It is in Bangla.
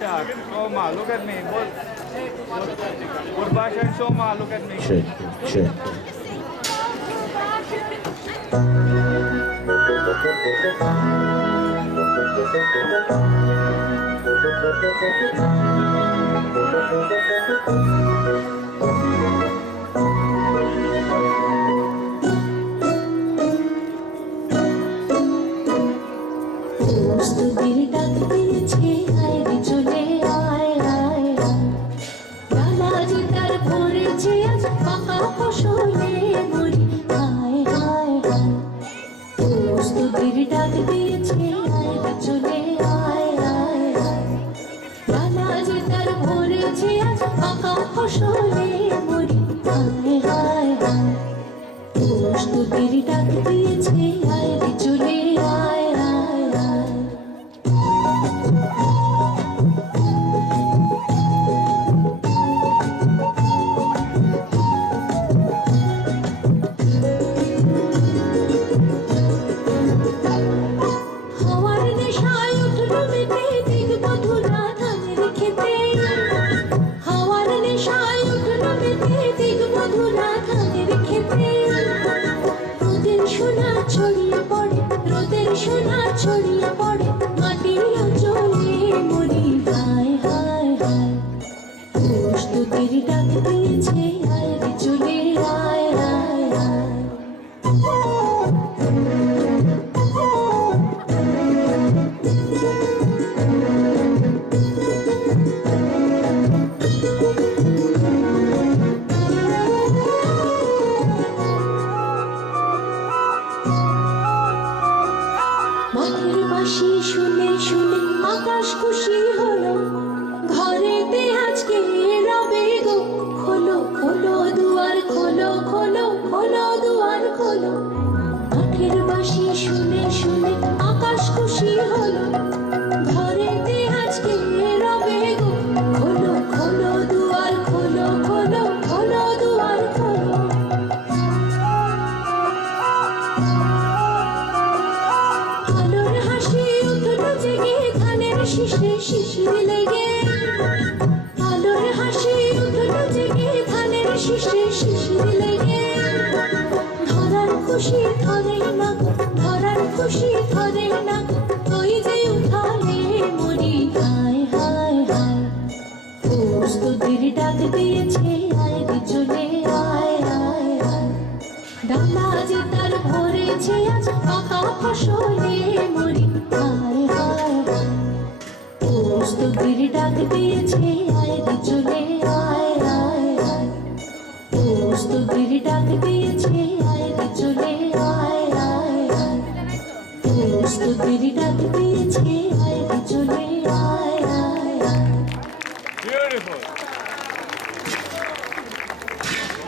Shoma, look at me. Gurbash and Shoma, look at me. Sure. প্রস্তুতির ডাক দিয়েছে আয় রে চলে আয় আয় ডালা যে তার ভরেছে আজ পাকা ফসলে মরি আয় আয় প্রস্তুতির ডাক দিয়েছে আয় রে চলে আয় আয় ডালা যে তার ভরেছে আজ পাকা ফসলে মরি আয় আয় প্রস্তুতির ডাক দিয়েছে আয় রে চলে আয় আয় আয় হাওয়ার নেশায় উঠল মেতে দেখব ধুলা ধানের খেতে হাওয়ার নেশায় উঠল মেতে দেখব ধুলা ধানের খেতে রোদের সোনা ছড়িয়ে পড়ে রোদের সোনা ছড়িয়ে পড়ে মাটির অঞ্চলে মরি হায় হায় হায় প্রস্তুতির ডাক দিয়েছে আয় রে চলে আয় আয় আয় মাঠের বাঁশি শুনে শুনে আকাশ খুশি হলো ঘরেতে আজকে রবে গো খোলো খোলো দুয়ার খোলো খোলো খোলো দুয়ার খোলো মাঠের বাঁশি শুনে শুনে আকাশ খুশি হলো ঘরেতে আজকে রবে গো খোলো খোলো দুয়ার খোলো খোলো খোলো দুয়ার খোলো আলোর হাসি উঠল জেগে ধানের শীষে শিশির লেগে আলোর হাসি উঠল জেগে ধানের শীষে শিশির লেগে ধরার খুশি ধরে না ধরার খুশি ধরে না ওই যে উঠালে মরি হায় হায় হায় প্রস্তুতির ডাক দিয়েছে আয় রে চলে আয় আয় আয় ডালা যে তার ভরেছে আজ পাকা ফসলে মরি হায় হায় হায় প্রস্তুতির ডাক দিয়েছে আয় রে চলে আয় আয় আয় প্রস্তুতির ডাক দিয়েছে আয় রে চলে আয় আয় আয় প্রস্তুতির ডাক দিয়েছে আয় রে চলে আয় আয় আয় Beautiful.